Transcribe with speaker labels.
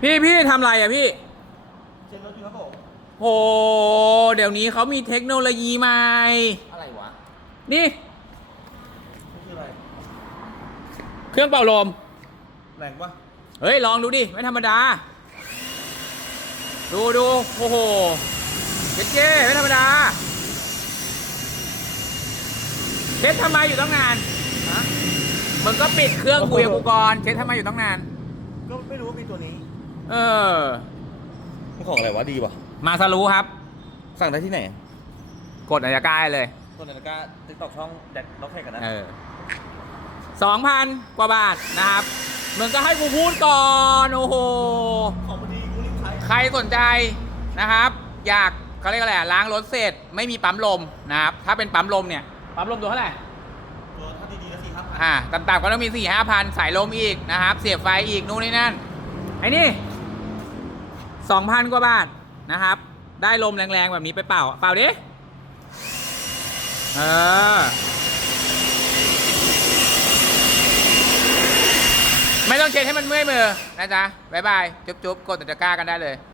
Speaker 1: พี่ทำอะไรอ่ะพี่
Speaker 2: เช็ดรถอยู่ครับผม
Speaker 1: โหเดี๋ยวนี้เขามีเทคโนโลยีใหม่
Speaker 2: อะไรวะ
Speaker 1: นี่
Speaker 2: นี่คืออะไร
Speaker 1: เครื่องเป่าลม
Speaker 2: แรงปะ
Speaker 1: เฮ้ยลองดูดิไม่ธรรมดาดูโอ้โหเจ๊ไม่ธรรมดาเช็ดทำไมอยู่ตั้งนาน
Speaker 2: ฮะ
Speaker 1: มึงก็ปิดเครื่องคุยกับกูก่อนเช็ดทำไมอยู่ตั้งนาน
Speaker 2: ก็ไม่รู้ว่ามีตัวนี้
Speaker 1: เออ
Speaker 2: มันของอะไรวะดีวะ
Speaker 1: มาซารู้ครับ
Speaker 2: สั่งได้ที่ไหน
Speaker 1: กดอัยการเลย
Speaker 2: ตัวนาฬิกาติ๊กต็อกช่องแดกล็อกแท็กกันนะ
Speaker 1: 2,000 กว่าบาทนะครับมึงก็ให้กูพูดก่อนโอ้โห
Speaker 2: ของพอดีกูรีบใช้
Speaker 1: ใครสนใจนะครับอยากเขาเรียกอะไรล้างรถเสร็จไม่มีปั๊มลมนะครับถ้าเป็นปั๊มลมเนี่ยปั๊มลมตัวเท่าไหร่
Speaker 2: ตัวถ้าดีๆก็
Speaker 1: ต่ำๆก็ต้องมี 4-5 พันสายลมอีกนะครับเสียบไฟอีกนู่นนี่นั่นไอ้นี่ 2,000 กว่าบาทนะครับได้ลมแรงๆแบบนี้ไปเป่าดิไม่ต้องเช็ดให้มันเมื่อยมือนะจ๊ะบ๊ายบายจุ๊บๆกดตะกร้ากันได้เลย